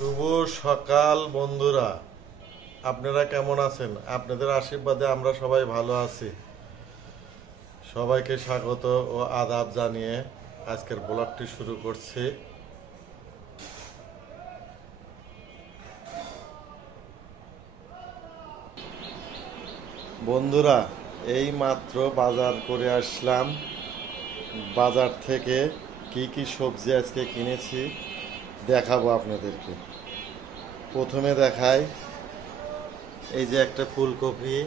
শুভ সকাল বন্ধুরা, আপনারা কেমন আছেন? আপনাদের আশীর্বাদে আমরা সবাই ভালো আছি। সবাইকে স্বাগত ও আদাব জানিয়ে আজকের ব্লগটি শুরু করছি। বন্ধুরা, এই মাত্র বাজার করে আসলাম। বাজার থেকে কি কি সবজি আজকে কিনেছি দেখাবো আপনাদেরকে। প্রথমে দেখাই, এই যে একটা ফুলকপি,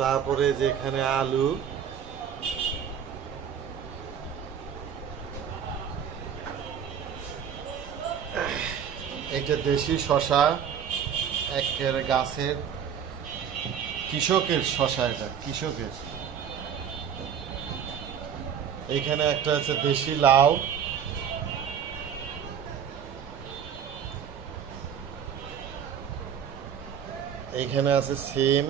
তারপরে যেখানে আলু, এটা দেশি শশা, একের গাছের কৃষকের শশা, এটা কৃষকের। এখানে একটা আছে দেশি লাউ, এইখানে আছে সিম,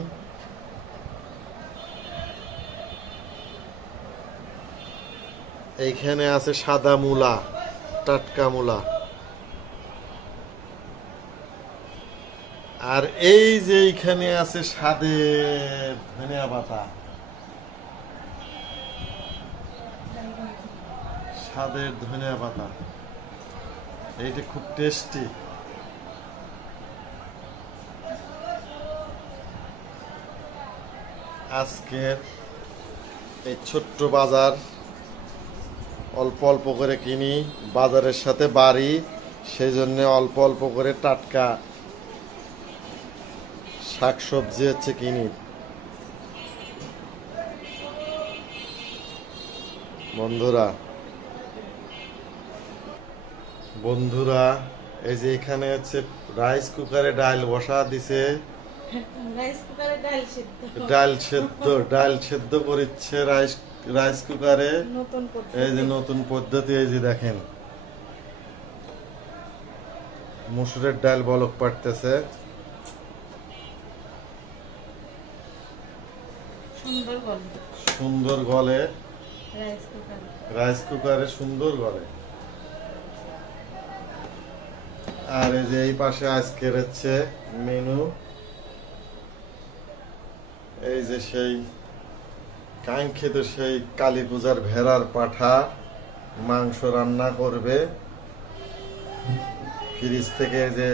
এইখানে আছে সাদা মূলা, টাটকা মূলা, আর এই যে এইখানে আছে স্বাদের ধনিয়া পাতা, স্বাদের ধনিয়া পাতা, এইটা খুব টেস্টি। আজকের এই ছোট্ট বাজার, অল্প অল্প করে কিনি, বাজারের সাথে বাড়ি, সেই জন্য অল্প অল্প করে টাটকা শাকসবজি হচ্ছে কিনি। বন্ধুরা এই যে এখানে হচ্ছে রাইস কুকারে ডাল বসা দিছে, ডাল সেদ্ধ করিচ্ছে রাইস কুকারে। এই যে নতুন পদ্ধতি, এই যে দেখেন মসুরের ডাল বলক পাড়তেছে, সুন্দর গলে রাইস কুকারে, সুন্দর গলে। আর এই যে এই পাশে আজকের হচ্ছে মেনু, এই যে সেই কাঙ্ক্ষিত সেই কালী পূজার ভেড়ার পাঠা মাংস রান্না করবে, ফ্রিজ থেকে যে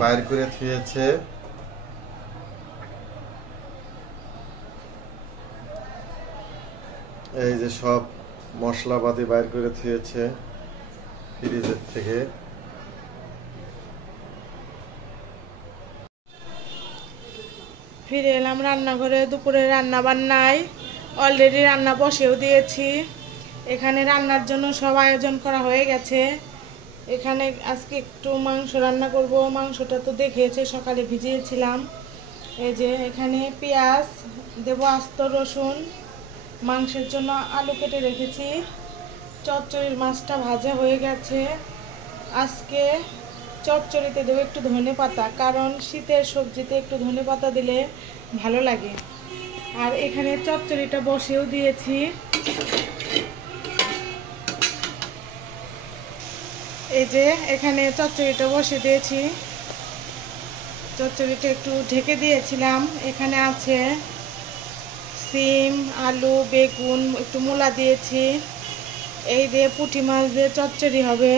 বাইর করে থুয়েছে। এই যে সব মশলাপাতি বাইর করে থুয়েছে ফ্রিজের থেকে। ফিরে এলাম রান্নাঘরে। দুপুরে রান্না বান্নায় অলরেডি রান্না বসেও দিয়েছি। এখানে রান্নার জন্য সব আয়োজন করা হয়ে গেছে। এখানে আজকে একটু মাংস রান্না করব। মাংসটা তো দেখিয়েছে, সকালে ভিজিয়েছিলাম। এই যে এখানে পেঁয়াজ দেবো, আস্ত রসুন, মাংসের জন্য আলু কেটে রেখেছি। চচ্চড়ির মাছটা ভাজা হয়ে গেছে। আজকে চচ্চড়িতে দেবো একটু ধনেপাতা, কারণ শীতের সবজিতে একটু ধনেপাতা দিলে ভালো লাগে। আর এখানে চচ্চড়িটা বসেও দিয়েছি। এই যে এখানে চচ্চড়িটা বসে দিয়েছি। চচ্চড়িটা একটু ঢেকে দিয়েছিলাম। এখানে আছে সিম, আলু, বেগুন, একটু মূলা দিয়েছি। এই দিয়ে পুঁটি মাছ দিয়ে চচ্চড়ি হবে।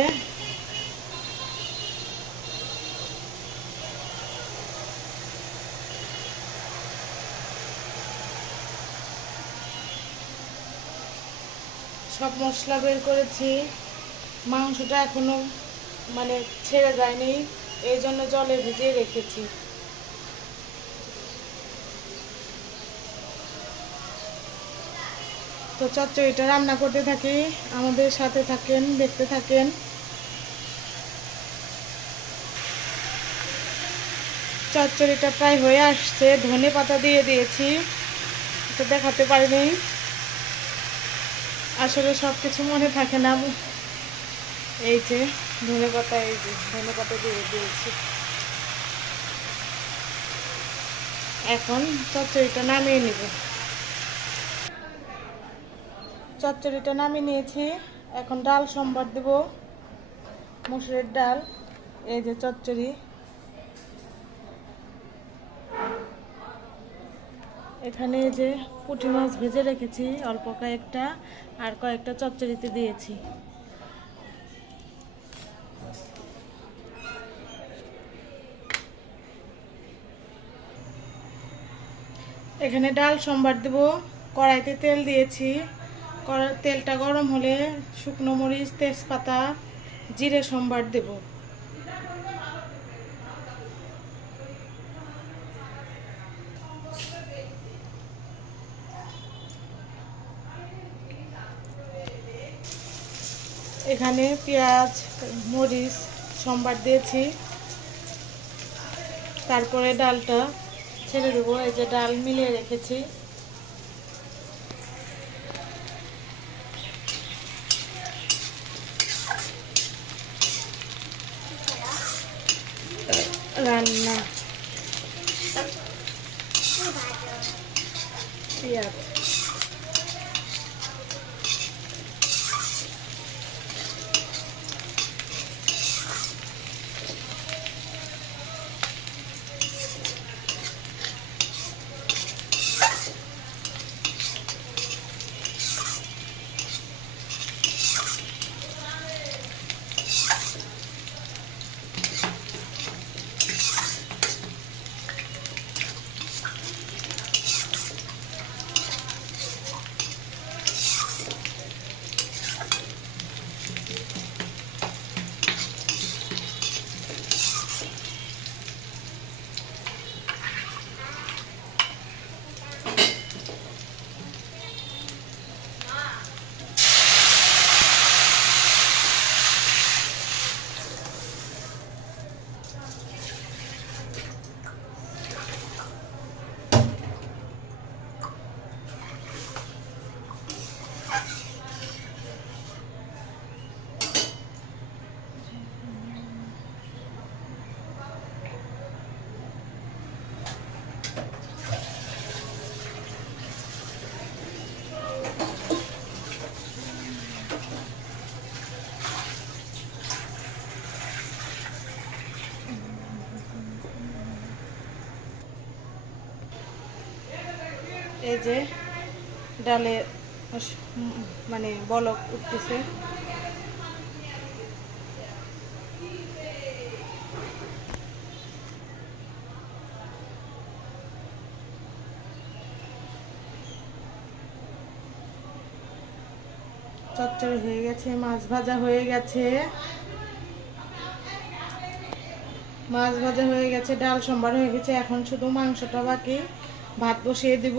সব মশলা বের করেছি। মাংসটা এখনো ছেড়ে যায়নি, এই জন্য জলে ভিজিয়ে রেখেছি। তো চচ্চড়িটা রান্না করতে থাকি, আমাদের সাথে থাকেন, দেখতে থাকেন। চচ্চড়িটা প্রায় হয়ে আসছে। ধনেপাতা দিয়ে দিয়েছি, এটা দেখাতে পারিনি, আসলে সব কিছু মনে থাকে না। এই যে ধনেপাতা, এই যে ধনেপাতা দিয়ে দিয়েছি। এখন চচ্চড়িটা নামিয়ে নিব। চচ্চড়িটা নামিয়ে নিয়েছি। এখন ডাল সম্বার দেব, মসুরের ডাল। এই যে চচ্চড়ি, এখানে যে পুঁটি মাছ ভেজে রেখেছি অল্প কয়েকটা, আর কয়েকটা চচ্চড়িতে দিয়েছি। এখানে ডাল সম্বার দেব, কড়াইতে তেল দিয়েছি। তেলটা গরম হলে শুকনো মরিচ, তেজপাতা, জিরে সম্বার দেব। এখানে পেঁয়াজ, মরিচ সম্বার দিয়েছি। তারপরে ডালটা ছেড়ে দেবো। এই যে ডাল মিলিয়ে রেখেছি। রান্না পেঁয়াজ, এই যে ডালে মানে বলক উঠতেছে। চচ্চড়ি হয়ে গেছে, মাছ ভাজা হয়ে গেছে, ডাল সম্বার হয়ে গেছে। এখন শুধু মাংসটা বাকি, ভাত বসিয়ে দিব।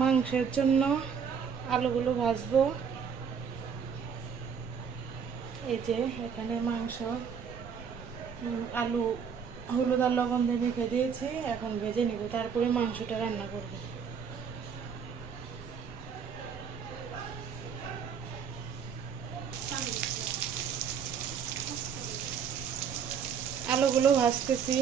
মাংসের জন্য আলুগুলো ভাজবো। এই যে এখানে মাংস, আলু হলুদ আর লবণ দিয়ে রেখে দিয়েছি। এখন ভেজে নিব, তারপরে মাংসটা রান্না করব। আলুগুলো ভাজতেছি।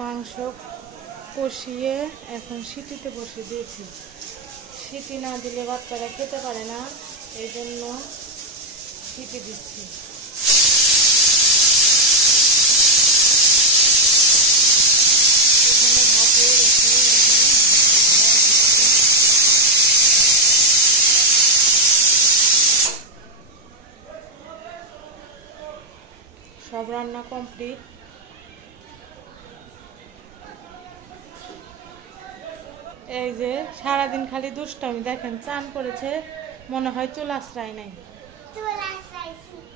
মাংস কষিয়ে এখন সিটিতে বসিয়ে দিয়েছি। সিটি না দিলে বাচ্চারা খেতে পারে না, এই জন্য সিটি দিচ্ছি। এখানে ভাত হয়ে গেছে। সব রান্না কমপ্লিট। এই যে সারাদিন খালি দুষ্টামি দেখেন, চান করেছে মনে হয় চুল আশ্রয় নাই।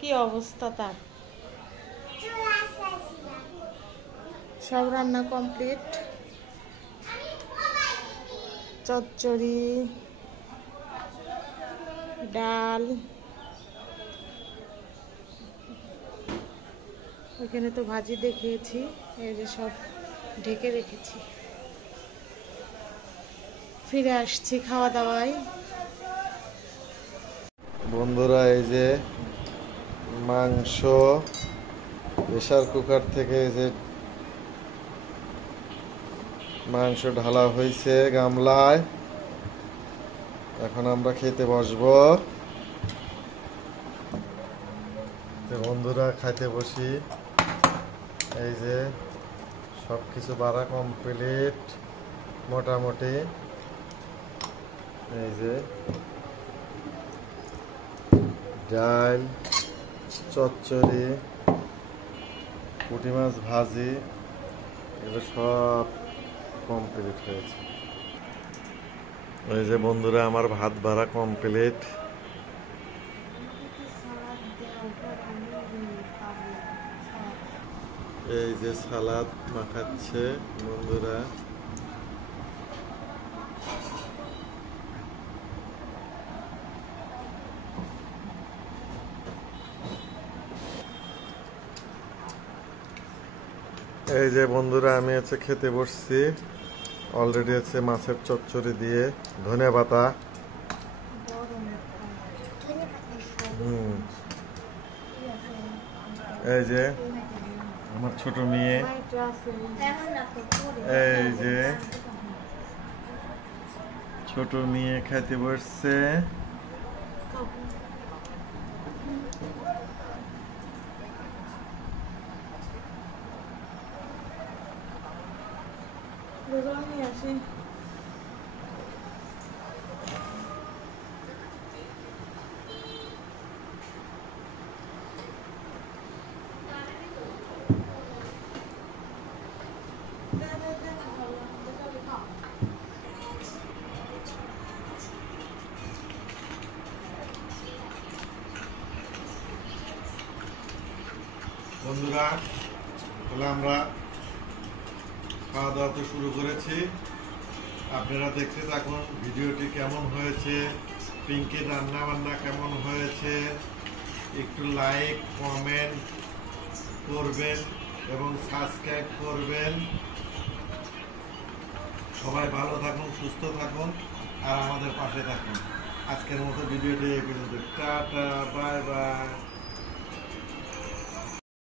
কি অবস্থা তার। সব রান্না কমপ্লিট। চচ্চড়ি, ডাল, ওইখানে তো ভাজি দেখিয়েছি, এই যে সব ঢেকে রেখেছি। ফিরে আসছি খাওয়া দাওয়ায়। বন্ধুরা এই যে মাংস প্রেসার কুকার থেকে এই যে মাংস ঢালা হয়েছে গামলায়, এখন আমরা খেতে বসবো। বন্ধুরা খাইতে বসি। এই যে সব কিছু বাড়া কমপ্লিট মোটামুটি। এই যে ডাল, চচ্চড়ি, পুঁটি মাছ ভাজি, এগুলো সব কমপ্লিট হয়েছে। এই যে বন্ধুরা আমার ভাত বাড়া কমপ্লিট। এই যে সালাদ মাখাচ্ছে বন্ধুরা। এই যে বন্ধুরা আমি হচ্ছে খেতে বসছি। অলরেডি হচ্ছে মাছের চচ্চড়ি দিয়ে ধনিয়া পাতা। এই যে আমার ছোট মেয়ে, এই যে ছোট মেয়ে খাইতে বসছে। আসি বন্ধুরা, তাহলে আমরা খাওয়া দাওয়া তো শুরু করেছি। আপনারা দেখতে থাকুন ভিডিওটি কেমন হয়েছে, পিঙ্কির রান্না বান্না কেমন হয়েছে। একটু লাইক কমেন্ট করবেন এবং সাবস্ক্রাইব করবেন। সবাই ভালো থাকুন, সুস্থ থাকুন আর আমাদের পাশে থাকুন। আজকের মতো ভিডিওটি এই পর্যন্ত। Tata, bye bye.